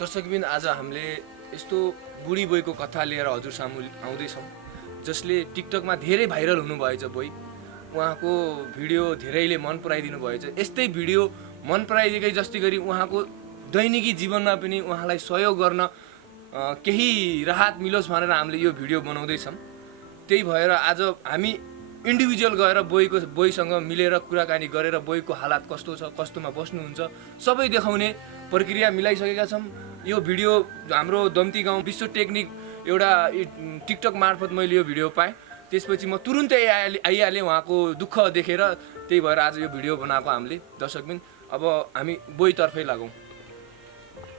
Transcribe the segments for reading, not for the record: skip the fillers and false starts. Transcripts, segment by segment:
दर्शकबिन आज हामीले यस्तो बुढी बोईको कथा लिएर हजुर सामु आउँदैछौँ जसले टिकटकमा धेरै भाइरल हुनुभएछ बोई। उहाँको भिडियो धेरैले मन पराइदिनु भएछ। यस्तै भिडियो मन पराइदिएकै जस्तै गरी उहाँको दैनिकी जीवनमा पनि उहाँलाई सहयोग गर्न केही राहत मिलोस् भनेर हामीले यो भिडियो बनाउँदैछौँ। त्यही भएर आज हामी इन्डिभिजुअल गएर बोईसँग मिलेर कुराकानी गरेर बोईको हालत कस्तो छ, कस्तोमा बस्नुहुन्छ सबै देखाउने प्रक्रिया मिलाइसकेका छौँ। यो भिडियो हाम्रो दम्ती गाउँ विश्व टेक्निक एउटा टिकटक मार्फत मैले यो भिडियो पाएँ। त्यसपछि म तुरुन्तै आइहालेँ उहाँको दुःख देखेर। त्यही भएर आज यो भिडियो बनाएको हामीले। दर्शकबिन अब हामी बोईतर्फै लागौँ।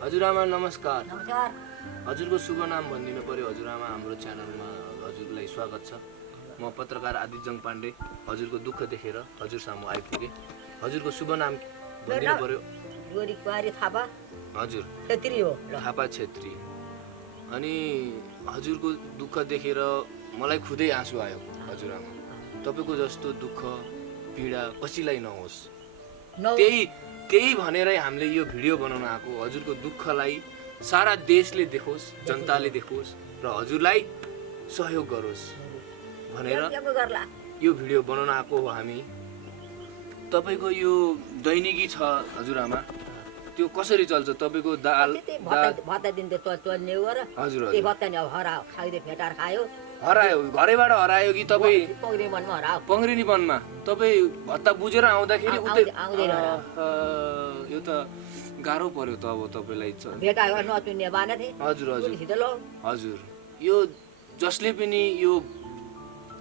हजुरआमा नमस्कार। नमस्कार। हजुरको शुभ नाम भनिदिनु पर्यो। हजुरआमा हाम्रो च्यानलमा हजुरलाई स्वागत छ। म पत्रकार आदिजङ पाण्डे हजुरको दुःख देखेर हजुर सामु आइपुगेँ। हजुरको शुभ नाम भनिदिनु पर्यो। गोरी कुमारी थापा। हजुर छेत्री हो। थापा छेत्री। अनि हजुरको दुःख देखेर मलाई खुदै आँसु आयो। हजुरआमा तपाईँको जस्तो दुःख पीडा कसैलाई नहोस् त्यही भनेरै हामीले यो भिडियो बनाउन आएको। हजुरको दुःखलाई सारा देशले देखोस्, जनताले देखोस् र हजुरलाई सहयोग गरोस् भनेर यो भिडियो बनाउन आएको हो हामी। तपाईँको यो दैनिकी छ हजुरआमा, त्यो कसरी चल्छ? तपाईँको दाल भत्ता दिन्छ चल्ने हो र। हजुर त्यही भत्ता नि अब खाइदियो फेटार खायो। हरायो, घरैबाट हरायो कि तपाईँ पङ्ग्री वनमा हरायो? पङ्ग्रिनी वनमा तपाईँ भत्ता बुझेर आउँदाखेरि आउँदैन। यो त गाह्रो पर्यो त अब तपाईँलाई। भेटायो नचुन्ने बाना थिए। हजुर हजुर छिटो हजुर। यो जसले पनि यो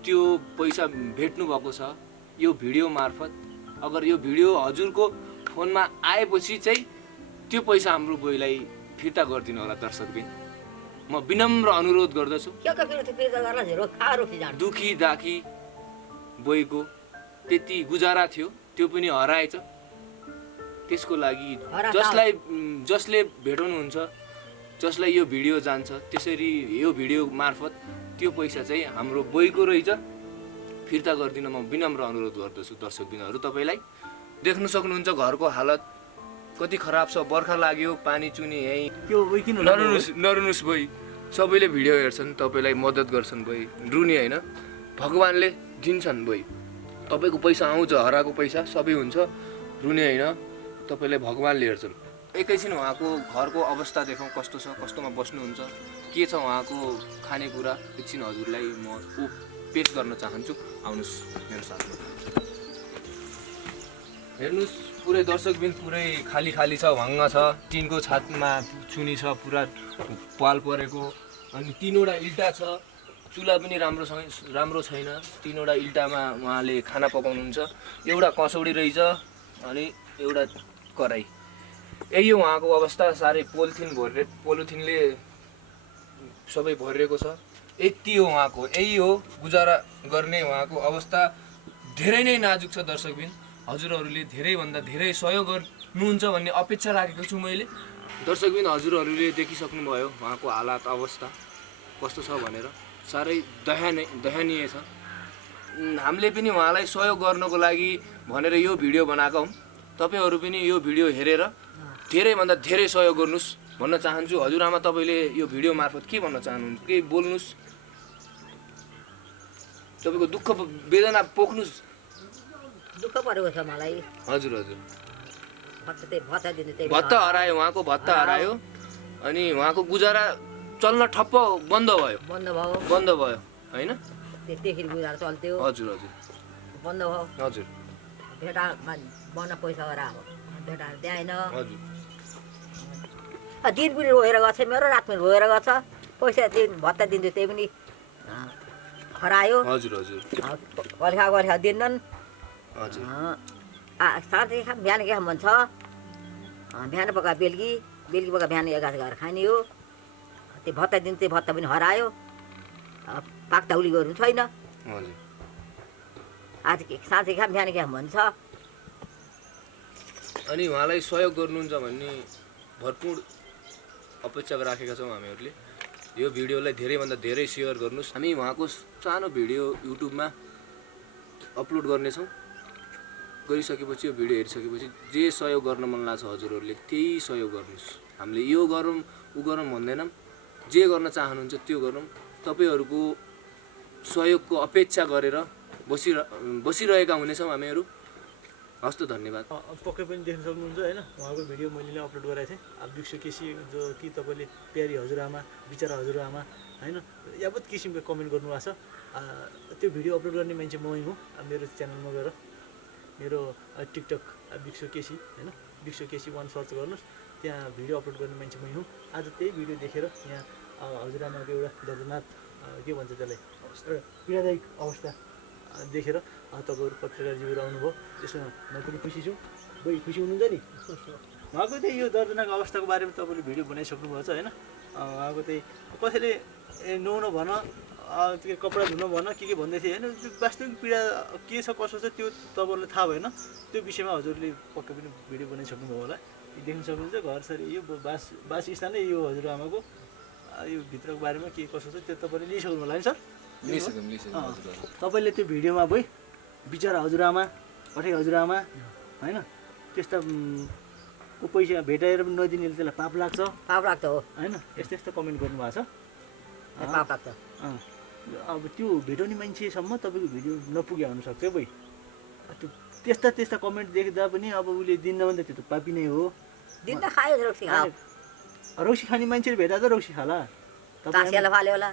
त्यो पैसा भेट्नु भएको छ यो भिडियो मार्फत, अगर यो भिडियो हजुरको फोनमा आएपछि चाहिँ त्यो पैसा हाम्रो बोईलाई फिर्ता गरिदिनु होला। दर्शकबिन म विनम्र अनुरोध गर्दछु। दुखी दाखी बोईको त्यति गुजारा थियो, त्यो पनि हराएछ। त्यसको लागि जसले भेटाउनुहुन्छ, जसलाई यो भिडियो जान्छ, त्यसरी यो भिडियो मार्फत त्यो पैसा चाहिँ हाम्रो बोईको रहेछ, फिर्ता गरिदिन म विनम्र अनुरोध गर्दछु। दर्शकबिनहरू तपाईँलाई देख्न सक्नुहुन्छ घरको हालत कति खराब छ। बर्खा लाग्यो, पानी चुने यहीँ। नरुनुहोस् बोई, सबैले भिडियो हेर्छन्, तपाईँलाई मद्दत गर्छन् बोई, रुने होइन, भगवान्ले दिन्छन् बोई। तपाईँको पैसा आउँछ, हराएको पैसा सबै हुन्छ, रुने होइन, तपाईँलाई भगवान्ले हेर्छन्। एकैछिन उहाँको घरको अवस्था देखाउँ कस्तो छ, कस्तोमा बस्नुहुन्छ, के छ उहाँको खानेकुरा। एकछिन हजुरलाई म पेस गर्न चाहन्छु। आउनुहोस् मेरो साथमा। हेर्नुहोस् पुरै दर्शकबिन पुरै खाली खाली छ, भङ्ग छ। टिनको छातमा चुनी छ, पुरा पाल परेको। अनि 3वटा इल्टा छ, चुला पनि राम्रो छैन। 3वटा इल्टामा उहाँले खाना पकाउनुहुन्छ। एउटा कसौडी रहेछ अनि एउटा कराई। यही हो उहाँको अवस्था। साह्रै पोलिथिनले सबै भरिएको छ। यति हो उहाँको, यही हो गुजारा गर्ने उहाँको अवस्था। धेरै नै नाजुक छ दर्शकबिन। हजुरहरूले धेरैभन्दा धेरै सहयोग गर्नुहुन्छ भन्ने अपेक्षा राखेको छु मैले। दर्शकबिन हजुरहरूले देखिसक्नुभयो उहाँको हालत अवस्था कस्तो छ भनेर। साह्रै दयनीय छ। हामीले पनि उहाँलाई सहयोग गर्नको लागि भनेर यो भिडियो बनाएको हौँ। तपाईँहरू पनि यो भिडियो हेरेर धेरैभन्दा धेरै सहयोग गर्नुहोस् भन्न चाहन्छु। हजुरआमा तपाईँले यो भिडियो मार्फत के भन्न चाहनुहुन्छ? केही बोल्नुहोस्, तपाईँको दुःख वेदना पोख्नुहोस्। दुःख परेको छ मलाई। हजुर हजुर। भत्ता भत्ता हरायो, उहाँको भत्ता हरायो। अनि उहाँको गुजारा चल्न ठप्प बन्द भयो होइन? त्यसरी गुजारा चल्थ्यो। हजुर हजुर बन्द भयो। हजुर। भेटा बन्न पैसा हरायो, भेटाएर द्याएन। हजुर। दिन पनि रोएर गएको छ मेरो, रात पनि रोएर गएको छ। पैसा भत्ता दिन्छु त्यही पनि हरायो। हजुर हजुर। गल्खा दिन्नन्। हजुर। साँझ खाम बिहान के खाम भन्छ, बिहान पका बेलुकी पका बिहान 11 गरेर खाने हो। त्यो भत्ता दिन्छ, त्यो भत्ता पनि हरायो। पाकधौली गर्नु छैन। आज साँझ खाम बिहान के खाम भन्छ। अनि उहाँलाई सहयोग गर्नुहुन्छ भन्ने भरपूर अपेक्षा राखेका छौँ हामीहरूले। यो भिडियोलाई धेरैभन्दा धेरै सेयर गर्नुहोस्। हामी उहाँको सानो भिडियो युट्युबमा अपलोड गर्नेछौँ। गरिसकेपछि यो भिडियो हेरिसकेपछि जे सहयोग गर्न मन लाग्छ हजुरहरूले त्यही सहयोग गर्नुहोस्। हामीले यो गरौँ ऊ गरौँ भन्दैनौँ, जे गर्न चाहनुहुन्छ त्यो गरौँ। तपाईँहरूको सहयोगको अपेक्षा गरेर बसिरहेका हुनेछौँ हामीहरू। हस् त, धन्यवाद। पक्कै पनि देख्न सक्नुहुन्छ होइन, उहाँको भिडियो मैले नै अपलोड गराएको थिएँ। अब विश्व केसी जो कि तपाईँले प्यारी हजुरआमा, बिचरा हजुरआमा होइन, यावत किसिमको कमेन्ट गर्नुभएको छ। त्यो भिडियो अपलोड गर्ने मान्छे मै हुँ। मेरो च्यानलमा गएर मेरो टिकटक विश्व केसी होइन, विश्व केसी 1 सर्च गर्नुहोस्, त्यहाँ भिडियो अपलोड गर्ने मान्छे मै हुँ। आज त्यही भिडियो देखेर यहाँ हजुरआमाको एउटा दर्दनाक के भन्छ त्यसलाई, एउटा पीडादायक अवस्था देखेर तपाईँहरू पत्रकारजीहरू आउनुभयो। त्यसमा म पनि खुसी छु। भाइ खुसी हुनुहुन्छ नि? उहाँको त्यही यो दर्दनाक अवस्थाको बारेमा तपाईँले भिडियो बनाइसक्नु भएको छ होइन। उहाँको त्यही कसैले नुहाउन भन, त्यो कपडा धुन भन, के भन्दै थियो होइन। त्यो वास्तविक पीडा के छ कसो छ त्यो तपाईँलाई थाहा भएन। त्यो विषयमा हजुरले पक्कै पनि भिडियो बनाइसक्नुभयो होला। देख्न सक्नुहुन्छ घर सरी यो बासस्थानै यो हजुरआमाको यो भित्रको बारेमा के कसो छ त्यो तपाईँले लिइसक्नु होला नि सर? तपाईँले त्यो भिडियोमा भाइ बिचरा हजुरआमा, पठाइ हजुरआमा होइन, त्यस्ता को पैसा भेटाएर पनि नदिनेले त्यसलाई पाप लाग्छ हो होइन। यस्तो यस्तो कमेन्ट गर्नुभएको छ। पाप लाग्छ। अब त्यो भेटाउने मान्छेसम्म तपाईँको भिडियो नपुगे हुनसक्छ भाइ। त्यो त्यस्ता कमेन्ट देख्दा पनि अब उसले दिन्न भने त्यो त पापी नै हो। दिन त खायो रक्सी खायो, रौसी खाने मान्छेले भेटा त रौसी खाला। तासियाले फाल्यो होला,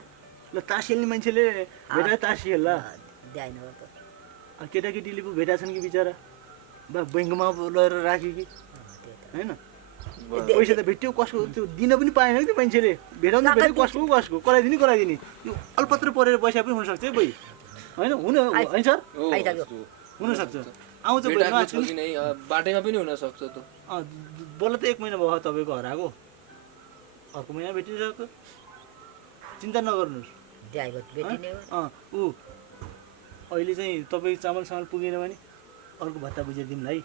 ल तास खेल्ने मान्छेले भेटा तास खेल्ला। द्याइन हो त। केटाकेटीले पो भेटा छन् कि बिचरा, बैङ्कमा लगेर राख्यो कि होइन। पैसा त भेट्यो, कसको त्यो दिन पनि पाएन कि त्यो मान्छेले। भेटाउनु भेट्यो कसको कराइदिने यो अलपत्र परेर पैसा पनि हुनसक्छ है भाइ होइन। होइन सर, हुनसक्छ। आउँछ बाटैमा पनि हुनसक्छ त। बल्ल त 1 महिना भयो तपाईँको हराएको, अर्को महिना भेटिन सक्छ। चिन्ता नगर्नुहोस्। ऊ अहिले चाहिँ तपाईँ चामल पुगेन भने अर्को भत्ता बुझाइदिउँला है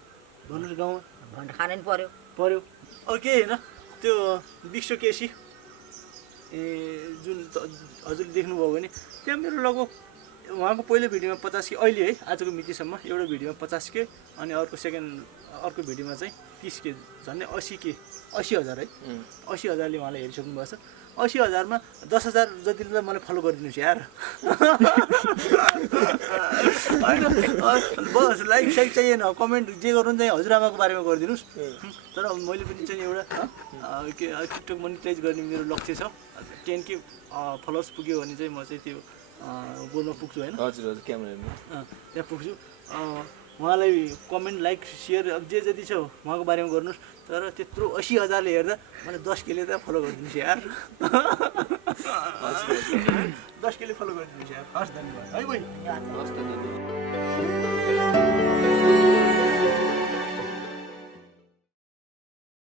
भन्नुहोस्। गाउँमा भन्न खानु नि पर्यो। अब के होइन, त्यो विश्व केसी जुन हजुरले देख्नुभयो भने त्यहाँ मेरो लगभग उहाँको पहिलो भिडियोमा 50K, अहिले है आजको मितिसम्म एउटा भिडियोमा 50K, अनि अर्को भिडियोमा चाहिँ 30K, झन्डै 80,000 है। 80,000ले उहाँलाई हेरिसक्नु भएको छ। 80,000मा 10,000 जतिले त मलाई फलो गरिदिनुहोस् यार होइन। बस लाइक साइक चाहिएन, कमेन्ट जे गर्नु चाहिँ हजुरआमाको बारेमा गरिदिनुहोस्। तर मैले पनि चाहिँ एउटा के टिकटक मोनिटाइज गर्ने मेरो लक्ष्य छ। 10K फलोवर्स पुग्यो भने चाहिँ म चाहिँ त्यो गोल्न पुग्छु होइन। हजुर क्यामेरामा त्यहाँ पुग्छु। उहाँलाई कमेन्ट लाइक सेयर अब जे जति छ उहाँको बारेमा गर्नुहोस्। तर त्यत्रो 80,000ले हेर्दा मलाई 10Kले त फलो गरिदिनुहोस् यार। 10Kले फलो गरिदिनुहोस् यार। हस् धन्यवाद है भाइ। हस् त।